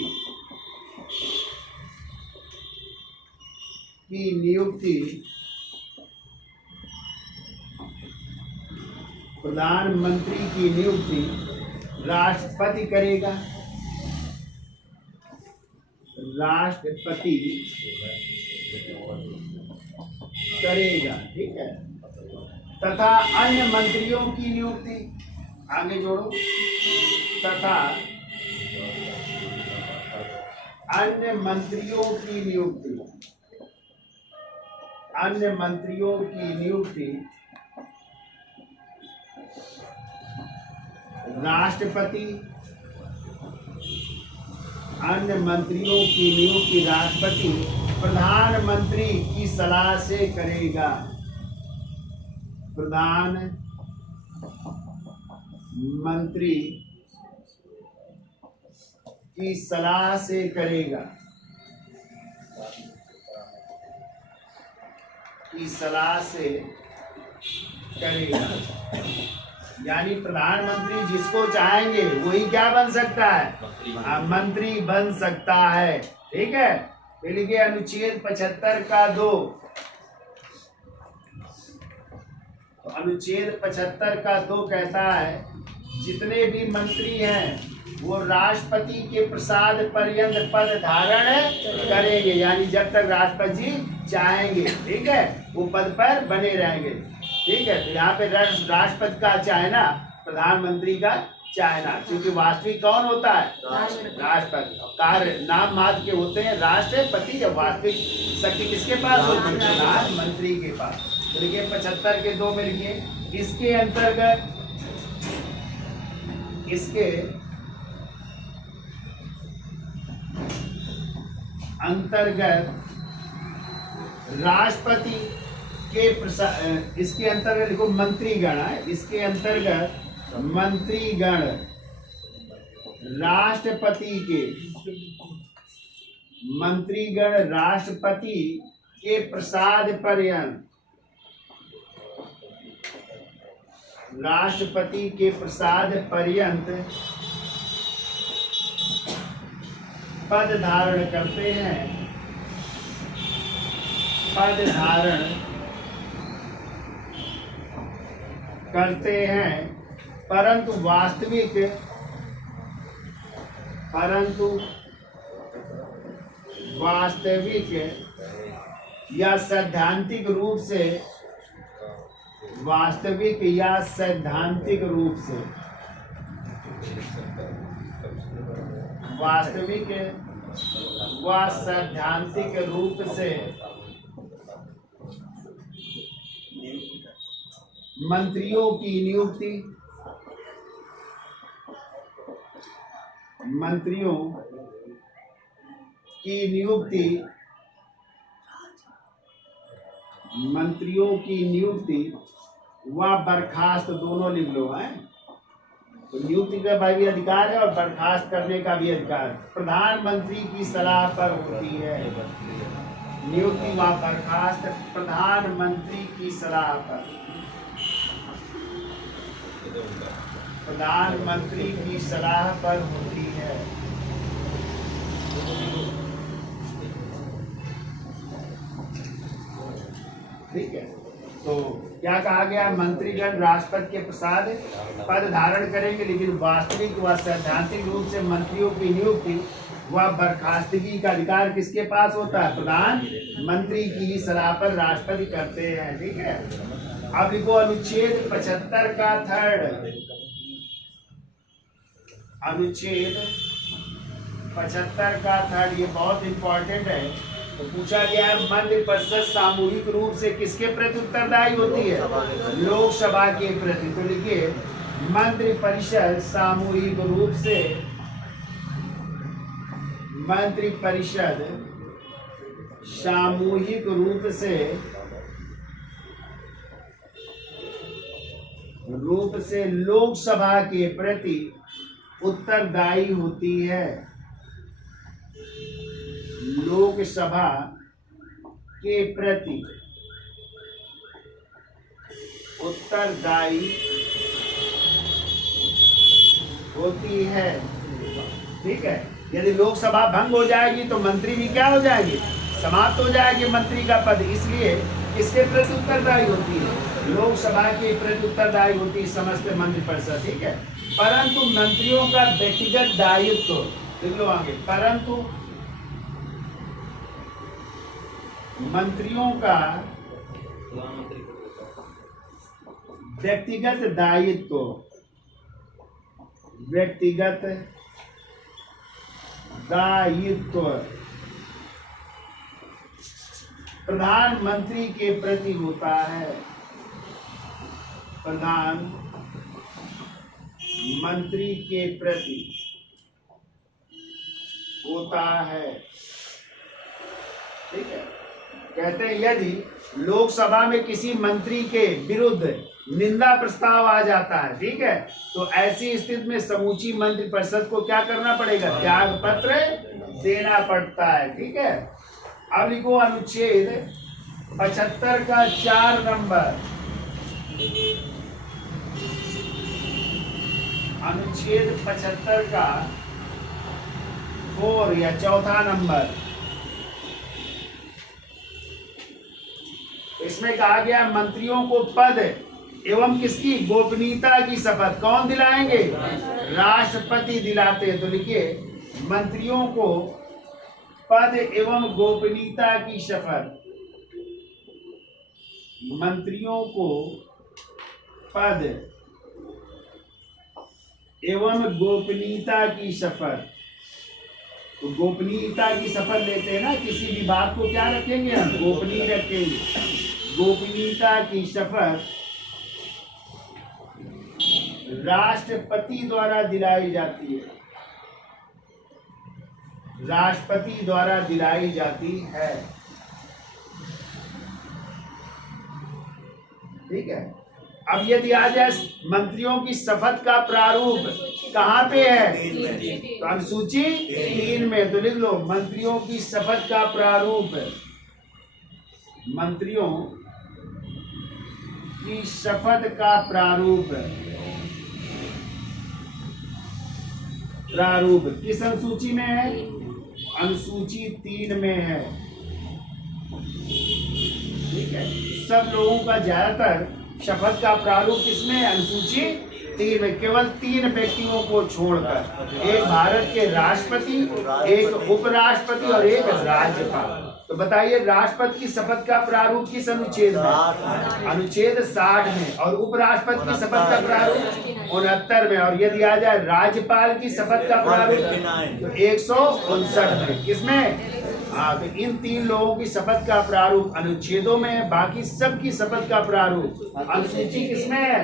की नियुक्ति प्रधानमंत्री की नियुक्ति राष्ट्रपति करेगा, राष्ट्रपति करेगा। ठीक है, तथा अन्य मंत्रियों की नियुक्ति, आगे जोड़ो, तथा अन्य मंत्रियों की नियुक्ति, अन्य मंत्रियों की नियुक्ति राष्ट्रपति, अन्य मंत्रियों की नियुक्ति राष्ट्रपति प्रधानमंत्री की सलाह से करेगा, प्रधानमंत्री की सलाह से करेगा, की सलाह से करेगा। यानी प्रधानमंत्री जिसको चाहेंगे वही क्या बन सकता है? मंत्री बन सकता है। ठीक है, तो लिखिए अनुच्छेद 75 का 2, अनुच्छेद 75 का 2 कहता है जितने भी मंत्री हैं वो राष्ट्रपति के प्रसाद पर्यंत पद धारण करेंगे, यानी जब तक राष्ट्रपति जी चाहेंगे, ठीक है, वो पद पर बने रहेंगे। ठीक है, तो यहाँ पे राष्ट्रपति का चाहना, प्रधानमंत्री का चाहना, क्योंकि वास्तविक कौन होता है? राष्ट्रपति। कार्य नाम मात्र के होते हैं राष्ट्रपति, जब वास्तविक शक्ति किसके पास होती है? प्रधानमंत्री के पास। तो देखिए 75 के 2 में लिखिए, इसके अंतर्गत, इसके अंतर्गत राष्ट्रपति के इसके अंतर्गत लिखो मंत्रीगण है, इसके अंतर्गत मंत्रीगण राष्ट्रपति के, मंत्रीगण राष्ट्रपति के प्रसाद पर्यंत, राष्ट्रपति के प्रसाद पर्यंत पद धारण करते हैं, पद धारण करते हैं, परंतु वास्तविक या सैद्धांतिक रूप से, वास्तविक या सैद्धांतिक रूप से, वास्तविक व सैद्धांतिक रूप से मंत्रियों की नियुक्ति, मंत्रियों की नियुक्ति, मंत्रियों की नियुक्ति व बर्खास्त, दोनों लिख लो है। तो नियुक्ति का भी अधिकार है और बर्खास्त करने का भी अधिकार प्रधानमंत्री की सलाह पर होती है। नियुक्ति व बर्खास्त प्रधानमंत्री की सलाह पर, प्रधानमंत्री की सलाह पर होती है। ठीक है, तो क्या कहा गया? मंत्रीगण राष्ट्रपति के प्रसाद पद धारण करेंगे, लेकिन वास्तविक व सैद्धांतिक रूप से मंत्रियों की नियुक्ति व बर्खास्तगी का अधिकार किसके पास होता है? प्रधानमंत्री की सलाह पर राष्ट्रपति करते हैं। ठीक है, अब लिखो अनुच्छेद 75 का थर्ड, अनुच्छेद 75 का थर्ड, ये बहुत इंपॉर्टेंट है। तो पूछा गया है मंत्रिपरिषद सामूहिक रूप से किसके प्रति उत्तरदायी होती है? लोकसभा के प्रति। तो लिखिए मंत्रिपरिषद सामूहिक रूप से, मंत्रिपरिषद सामूहिक रूप से लोकसभा के प्रति उत्तरदायी होती है। लोकसभा के प्रति उत्तरदायी होती है। ठीक है, यदि लोकसभा भंग हो जाएगी तो मंत्री भी क्या हो जाएगी? समाप्त हो जाएगी मंत्री का पद। इसलिए किसके प्रति उत्तरदायी होती है? लोकसभा के प्रति उत्तरदायी होती है समस्त मंत्रिपरिषद। ठीक है, परंतु मंत्रियों का व्यक्तिगत दायित्व, देख लो आगे, परंतु मंत्रियों का व्यक्तिगत दायित्व, व्यक्तिगत दायित्व प्रधानमंत्री के प्रति होता है। प्रधानमंत्री के प्रति होता है। ठीक है, कहते हैं यदि लोकसभा में किसी मंत्री के विरुद्ध निंदा प्रस्ताव आ जाता है, ठीक है, तो ऐसी स्थिति में समूची मंत्रिपरिषद को क्या करना पड़ेगा? त्याग पत्र देना पड़ता है। ठीक है, अब लिखो अनुच्छेद 75 का 4 नंबर, अनुच्छेद 75 का 4 या चौथा नंबर, इसमें कहा गया मंत्रियों को पद एवं किसकी? गोपनीयता की शपथ कौन दिलाएंगे? राष्ट्रपति दिलाते हैं। तो लिखिए मंत्रियों को पद एवं गोपनीयता की शपथ, मंत्रियों को पद एवं गोपनीयता की शपथ। तो गोपनीयता की शपथ लेते हैं ना, किसी भी बात को क्या रखेंगे हम? गोपनीय रखेंगे। गोपनीयता की शपथ राष्ट्रपति द्वारा दिलाई जाती है, राष्ट्रपति द्वारा दिलाई जाती है। ठीक है, अब यदि आ जाए मंत्रियों की शपथ का प्रारूप कहाँ पे है? तो अनुसूची 3 में। तो लिख लो मंत्रियों की शपथ का प्रारूप, मंत्रियों की शपथ का प्रारूप, प्रारूप किस अनुसूची में है? अनुसूची 3 में है। ठीक है, सब लोगों का ज्यादातर शपथ का प्रारूप किसमें? अनुसूची 3 में। केवल 3 व्यक्तियों को छोड़कर, एक भारत के राष्ट्रपति, एक उपराष्ट्रपति और एक राज्यपाल। तो बताइए राष्ट्रपति की शपथ का प्रारूप किस अनुच्छेद में? अनुच्छेद 60 में। और उपराष्ट्रपति की शपथ का प्रारूप 69 में। और यदि आ जाए राज्यपाल की शपथ का प्रारूप तो 159 में। किसमें? हाँ, तो इन 3 लोगों की शपथ का प्रारूप अनुच्छेदों में है, बाकी सबकी शपथ का प्रारूप अनुसूची किसमें है?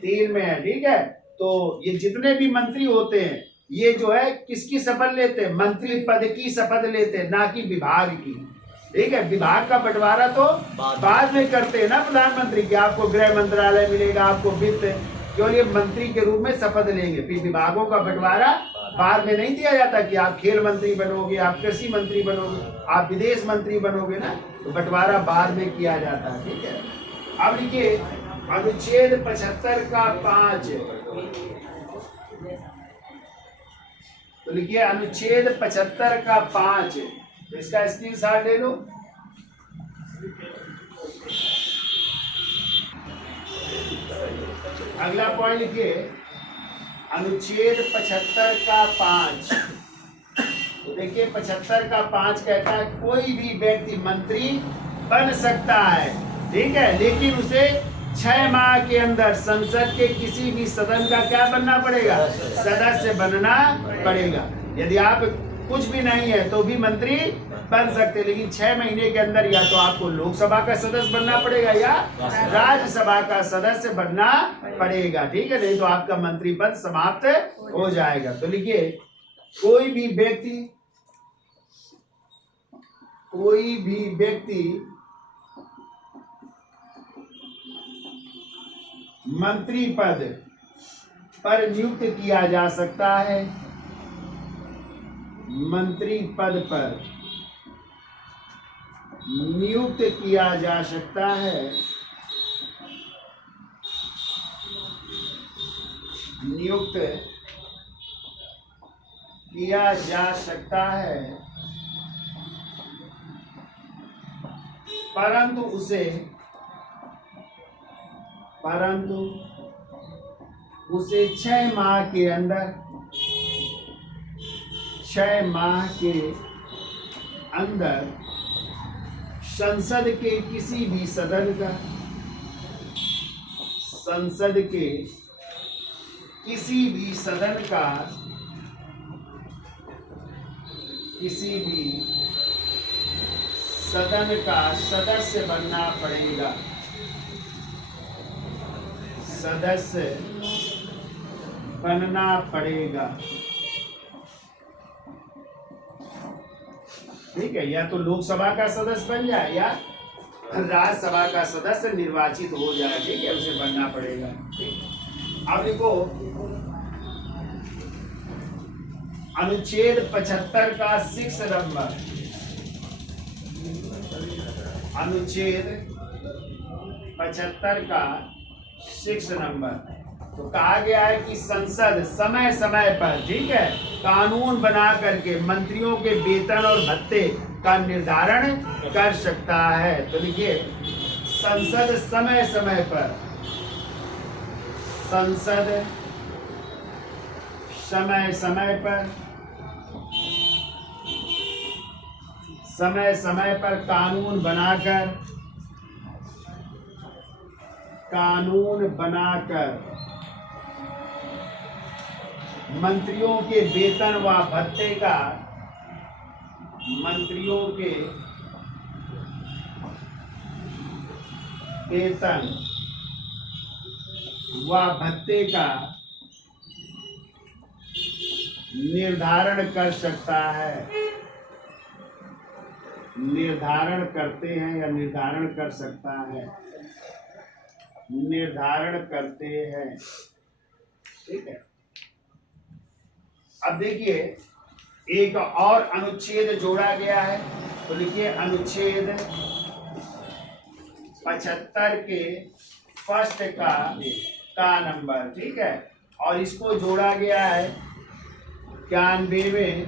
3 में है। ठीक है, तो ये जितने भी मंत्री होते हैं ये जो है किसकी शपथ लेते हैं? मंत्री पद की शपथ लेते हैं, ना कि विभाग की। ठीक है, विभाग का बंटवारा तो बाद में करते हैं ना प्रधानमंत्री की। आपको गृह मंत्रालय मिलेगा, आपको वित्त केवल ये मंत्री के रूप में शपथ लेंगे। फिर विभागों का बंटवारा बाद में नहीं दिया जाता कि आप खेल मंत्री बनोगे, आप कृषि मंत्री बनोगे, आप विदेश मंत्री बनोगे ना, तो बंटवारा बाद में किया जाता है। ठीक है, अब लिखिए अनुच्छेद 75 का 5, तो लिखिए अनुच्छेद 75 का 5, तो इसका स्क्रीनशॉट ले लो। अगला पॉइंट लिखिए अनुच्छेद 75 का 5, तो देखिए 75 का 5 कहता है कोई भी व्यक्ति मंत्री बन सकता है, ठीक है, लेकिन उसे 6 माह के अंदर संसद के किसी भी सदन का क्या बनना पड़ेगा, सदस्य बनना पड़ेगा। यदि आप कुछ भी नहीं है तो भी मंत्री बन सकते, लेकिन 6 महीने के अंदर या तो आपको लोकसभा का सदस्य बनना पड़ेगा या राज्यसभा का सदस्य बनना पड़ेगा। ठीक है, नहीं तो आपका मंत्री पद समाप्त हो जाएगा। तो लिखिए कोई भी व्यक्ति मंत्री पद पर नियुक्त किया जा सकता है, मंत्री पद पर नियुक्त किया जा सकता है, नियुक्त किया जा सकता है, परंतु उसे 6 माह के अंदर 6 माह के अंदर संसद के किसी भी सदन का, संसद के किसी भी सदन का, किसी भी सदन का सदस्य बनना पड़ेगा, सदस्य बनना पड़ेगा। ठीक है, या तो लोकसभा का सदस्य बन जाए या राज्यसभा का सदस्य निर्वाचित हो जाए। ठीक है, उसे बनना पड़ेगा। अब देखो अनुच्छेद 75 का 6 नंबर, अनुच्छेद 75 का 6 नंबर, तो कहा गया है कि संसद समय समय पर, ठीक है, कानून बना करके मंत्रियों के वेतन और भत्ते का निर्धारण कर सकता है। तो देखिए संसद समय समय पर, संसद समय समय पर कानून बनाकर मंत्रियों के वेतन व भत्ते का, मंत्रियों के वेतन व भत्ते का निर्धारण कर सकता है, निर्धारण करते हैं या निर्धारण कर सकता है, निर्धारण करते हैं। ठीक है, अब देखिए एक और अनुच्छेद जोड़ा गया है, तो लिखिए अनुच्छेद 75 के फर्स्ट का नंबर, ठीक है, और इसको जोड़ा गया है 91वें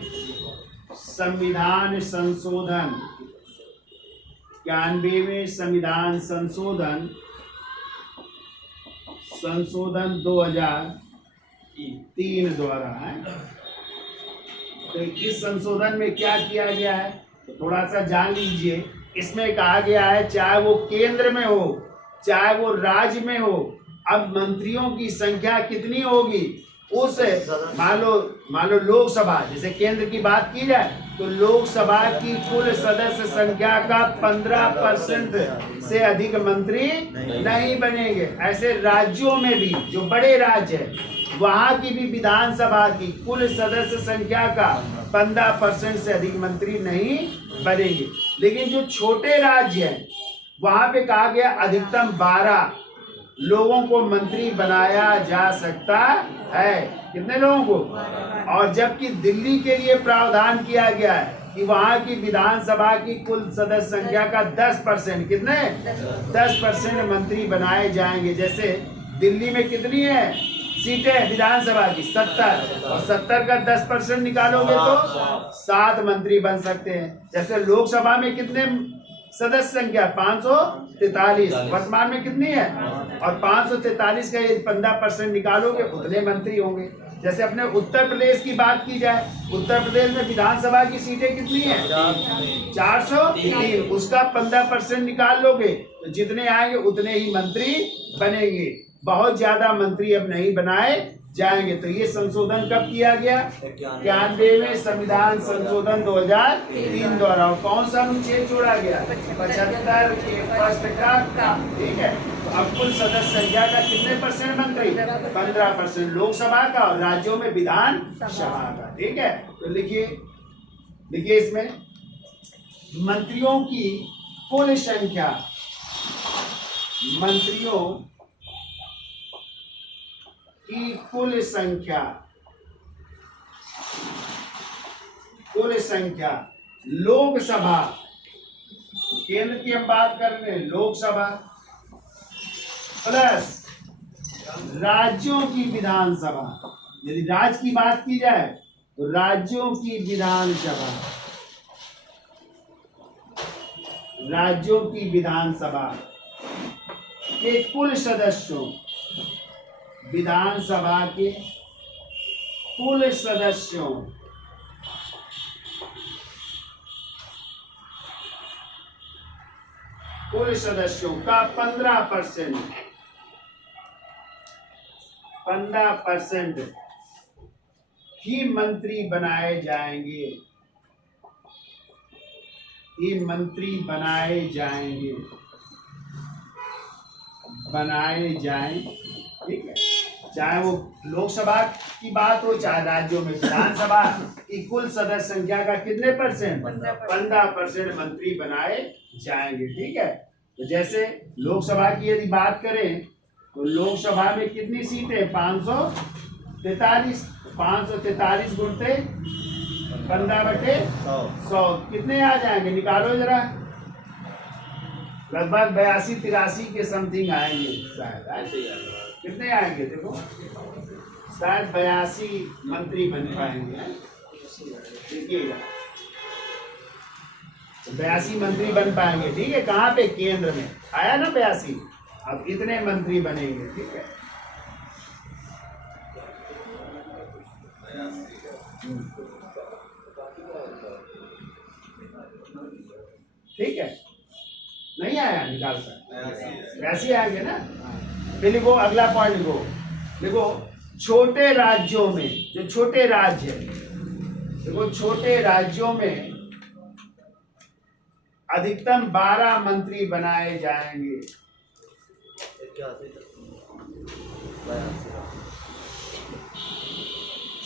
संविधान संशोधन, 91वें संविधान संशोधन 2003 द्वारा है। तो इस संशोधन में क्या किया गया है, तो थोड़ा सा जान लीजिए। इसमें कहा गया है चाहे वो केंद्र में हो चाहे वो राज्य में हो, अब मंत्रियों की संख्या कितनी होगी, उस मान लो लोकसभा, जैसे केंद्र की बात की जाए तो लोकसभा की कुल सदस्य संख्या का 15% से अधिक मंत्री नहीं बनेंगे। ऐसे राज्यों में भी जो बड़े राज्य है वहां की भी विधानसभा की कुल सदस्य संख्या का 15% से अधिक मंत्री नहीं बनेंगे। लेकिन जो छोटे राज्य हैं वहां पे कहा गया अधिकतम 12, लोगों को मंत्री बनाया जा सकता है। कितने लोगों को? और जबकि दिल्ली के लिए प्रावधान किया गया है कि वहां की विधानसभा की कुल सदस्य संख्या का 10%, कितने 10% मंत्री बनाए जाएंगे। जैसे दिल्ली में कितनी है सीटें विधानसभा की? 70, और 70 का 10% निकालोगे तो 7 मंत्री बन सकते हैं। जैसे लोकसभा में कितने सदस्य संख्या? 543, वर्तमान में कितनी है? और 543 का यदि 15% निकालोगे उतने मंत्री होंगे। जैसे अपने उत्तर प्रदेश की बात की जाए, उत्तर प्रदेश में विधानसभा की सीटें कितनी है? 403, उसका 15% निकाल लोगे तो जितने आएंगे उतने ही मंत्री बनेंगे। बहुत ज्यादा मंत्री अब नहीं बनाए जाएंगे। तो ये संशोधन कब किया गया? 91वें संविधान संशोधन 2003 द्वारा। और कौन सा अनुच्छेद जोड़ा गया? 75 के फर्स्ट का। ठीक है, तो अब कुल सदस्य संख्या का कितने % मंत्री? 15% लोकसभा का और राज्यों में विधानसभा का। ठीक है, तो लिखिए इसमें मंत्रियों की कुल संख्या, मंत्रियों की कुल संख्या लोकसभा, केंद्र की हम बात कर रहे हैं, लोकसभा प्लस राज्यों की विधानसभा। यदि राज्य की बात की जाए तो राज्यों की विधानसभा, राज्यों की विधानसभा के कुल सदस्यों, विधानसभा के कुल सदस्यों का 15% ही मंत्री बनाए जाएंगे, बनाए जाएं। ठीक है, चाहे वो लोकसभा की बात हो चाहे राज्यों में विधानसभा की कुल सदस्य संख्या का कितने %? 15% मंत्री बनाए जाएंगे। ठीक है, तो जैसे लोकसभा की यदि बात करें तो लोकसभा में कितनी सीटें? 543, 543 गुणते 15/100 कितने आ जाएंगे? निकालो जरा। लगभग 82-83 के समथिंग आएंगे शायद। कितने आएंगे? देखो शायद 82 मंत्री बन पाएंगे। देखिएगा, 82 मंत्री बन पाएंगे। ठीक है, कहाँ पे? केंद्र में आया ना 82। अब इतने मंत्री बनेंगे। ठीक है, ठीक है, नहीं आया? निकाल सकते, वैसे आएंगे ना। फिर लिखो अगला पॉइंट, लिखो छोटे राज्यों में, जो छोटे राज्य है, देखो छोटे राज्यों में अधिकतम 12 मंत्री बनाए जाएंगे।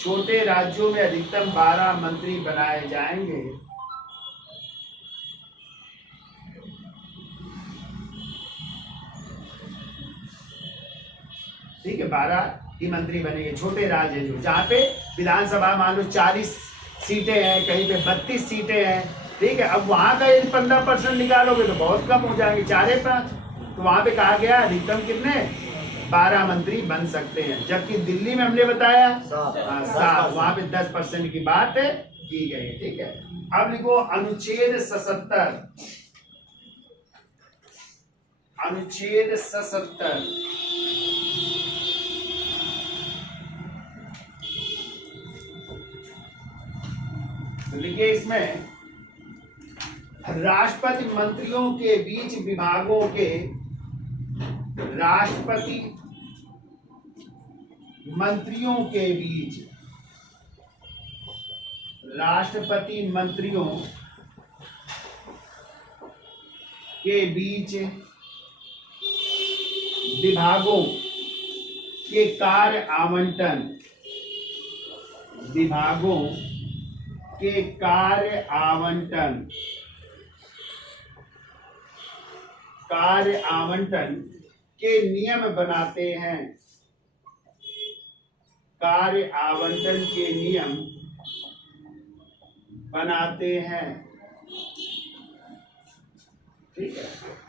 छोटे राज्यों में अधिकतम 12 मंत्री बनाए जाएंगे। ठीक है, 12 ही मंत्री बनेंगे। छोटे राज्य जो जहाँ पे विधानसभा मान लो 40 सीटें हैं, कहीं पे 32 सीटें हैं। ठीक है, अब वहां का यदि 15% निकालोगे तो बहुत कम हो जाएंगे, 4-5। तो वहां पे कहा गया अधिकतम कितने? 12 मंत्री बन सकते हैं। जबकि दिल्ली में हमने बताया 7, वहां पे 10% की बात की गई। ठीक है, अब लिखो अनुच्छेद 77, अनुच्छेद 77 लिखिए इसमें राष्ट्रपति मंत्रियों के बीच विभागों के, राष्ट्रपति मंत्रियों के बीच, राष्ट्रपति मंत्रियों के बीच विभागों के कार्य आवंटन, विभागों के कार्य आवंटन के नियम बनाते हैं, कार्य आवंटन के नियम बनाते हैं, ठीक है।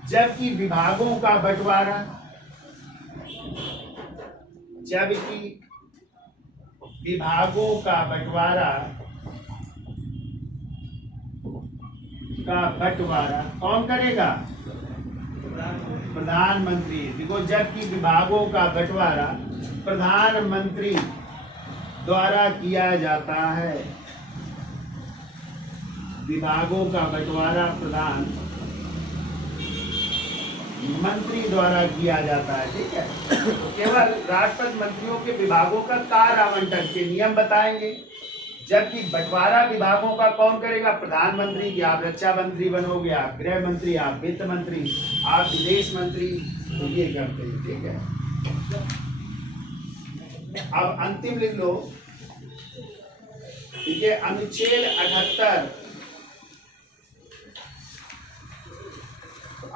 जबकि विभागों का बंटवारा, जबकि विभागों का बंटवारा कौन करेगा? प्रधानमंत्री। देखो, जबकि विभागों का बंटवारा प्रधानमंत्री द्वारा किया जाता है, विभागों का बंटवारा प्रधानमंत्री द्वारा किया जाता है, ठीक है। तो केवल राष्ट्रपति मंत्रियों के विभागों का कार्य आवंटन के नियम बताएंगे, जबकि बंटवारा विभागों का कौन करेगा? प्रधानमंत्री। की आप रक्षा मंत्री बनोगे, आप गृह मंत्री, आप वित्त मंत्री, आप विदेश मंत्री, तो ये करते हैं, ठीक है। अब अंतिम लिख लो, ठीक है। अनुच्छेद 78,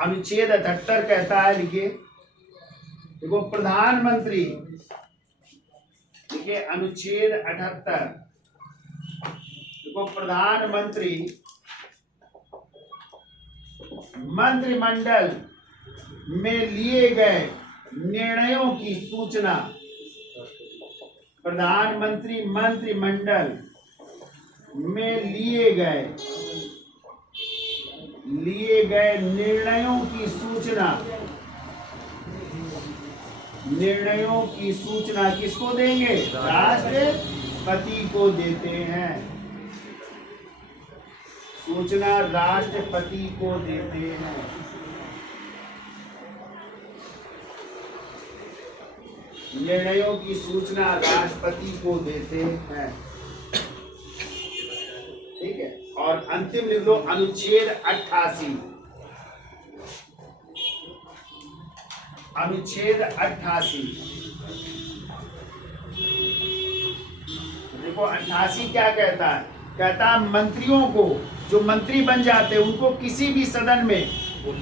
अनुच्छेद 78 कहता है, लिखिए, देखो, प्रधानमंत्री, देखिए अनुच्छेद 78, देखो, प्रधानमंत्री मंत्रिमंडल में लिए गए निर्णयों की सूचना, प्रधानमंत्री मंत्रिमंडल में लिए गए निर्णयों की सूचना किसको देंगे? राष्ट्रपति को देते हैं। सूचना राष्ट्रपति को देते हैं। निर्णयों की सूचना राष्ट्रपति को देते हैं, ठीक है। और अंतिम लिख लो, अनुच्छेद 88, अनुच्छेद 88, देखो 88 क्या कहता है? कहता है मंत्रियों को, जो मंत्री बन जाते हैं, उनको किसी भी सदन में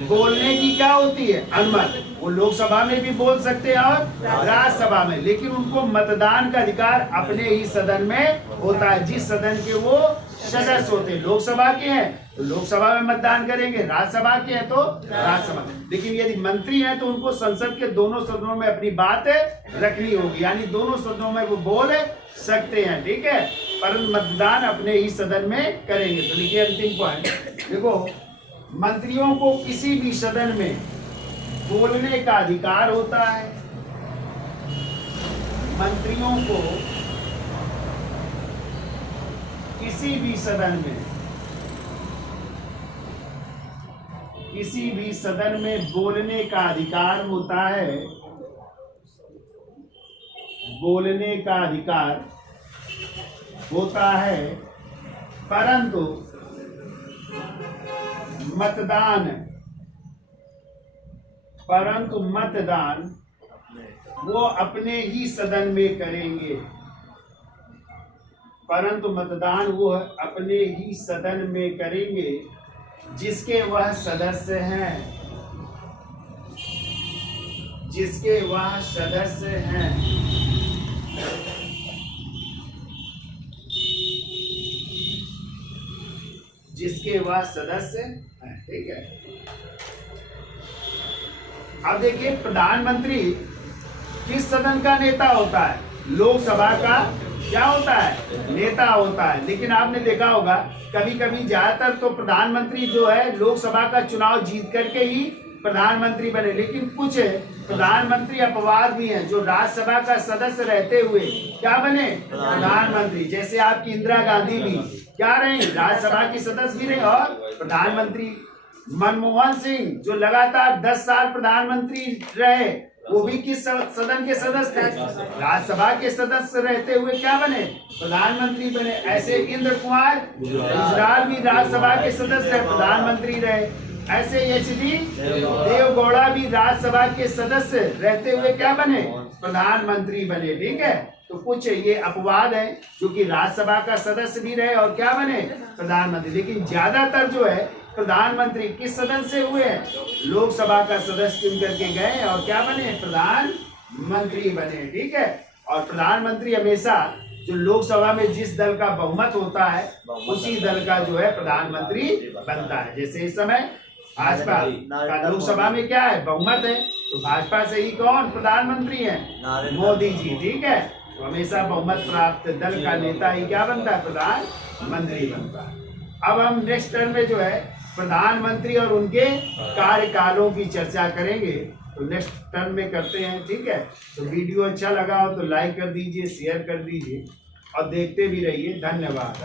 बोलने की क्या होती है? अनुमति। वो लोकसभा में भी बोल सकते हैं और राज्यसभा में, लेकिन उनको मतदान का अधिकार अपने ही सदन में होता है, जिस सदन के वो सदस्य होते हैं। लोकसभा के हैं तो लोकसभा में मतदान करेंगे, राज्यसभा के हैं तो राज्यसभा। लेकिन यदि मंत्री हैं तो उनको संसद के दोनों सदनों में अपनी बात रखनी होगी, यानी दोनों सदनों में वो बोल सकते हैं, ठीक है, परंतु मतदान अपने ही सदन में करेंगे। तो लिखिए अंतिम पॉइंट, देखो, मंत्रियों को किसी भी सदन में बोलने का अधिकार होता है। मंत्रियों को किसी भी सदन में बोलने का अधिकार होता है, बोलने का अधिकार होता है, परंतु मतदान वो अपने ही सदन में करेंगे, परंतु मतदान वो अपने ही सदन में करेंगे जिसके वह सदस्य हैं, जिसके वह सदस्य हैं। जिसके वह सदस्य हैं, ठीक है। अब देखिए, प्रधानमंत्री किस सदन का नेता होता है? लोकसभा का क्या होता है? नेता होता है। लेकिन आपने देखा होगा कभी कभी ज्यादातर तो प्रधानमंत्री जो है लोकसभा का चुनाव जीत करके ही प्रधानमंत्री बने, लेकिन कुछ प्रधानमंत्री अपवाद भी हैं जो राज्यसभा का सदस्य रहते हुए क्या बने? प्रधानमंत्री। जैसे आपकी इंदिरा गांधी भी क्या रहे? राज्यसभा की सदस्य भी रहे और प्रधानमंत्री। मनमोहन सिंह जो लगातार 10 साल प्रधानमंत्री रहे, वो भी किस सदन के सदस्य थे? राज्यसभा के सदस्य रहते हुए क्या बने? प्रधानमंत्री बने। ऐसे इंद्र कुमार गुजराल भी राज्यसभा के सदस्य रहे, प्रधानमंत्री रहे। ऐसे एच.डी. देवगौड़ा भी राज्यसभा के सदस्य रहते हुए क्या बने? प्रधानमंत्री बने, ठीक है। तो कुछ ये अपवाद है जो कि राज्यसभा का सदस्य भी रहे और क्या बने? प्रधानमंत्री। लेकिन ज्यादातर जो है प्रधानमंत्री किस सदन से हुए हैं? लोकसभा का सदस्य चुन करके गए और क्या बने? प्रधानमंत्री बने। ठीक है। और प्रधानमंत्री हमेशा जो लोकसभा में जिस दल का बहुमत होता है उसी दल का जो है प्रधानमंत्री बनता है। जैसे इस समय भाजपा का लोकसभा में क्या है? बहुमत है। तो भाजपा से ही कौन प्रधानमंत्री है? मोदी जी। ठीक है। तो हमेशा बहुमत प्राप्त दल का नेता ही क्या बनता है? प्रधानमंत्री बनता है। अब हम नेक्स्ट टर्म में जो है प्रधानमंत्री और उनके कार्यकालों की चर्चा करेंगे, तो नेक्स्ट टर्म में करते हैं। ठीक है। तो वीडियो अच्छा लगा हो तो लाइक कर दीजिए, शेयर कर दीजिए और देखते भी रहिए। धन्यवाद।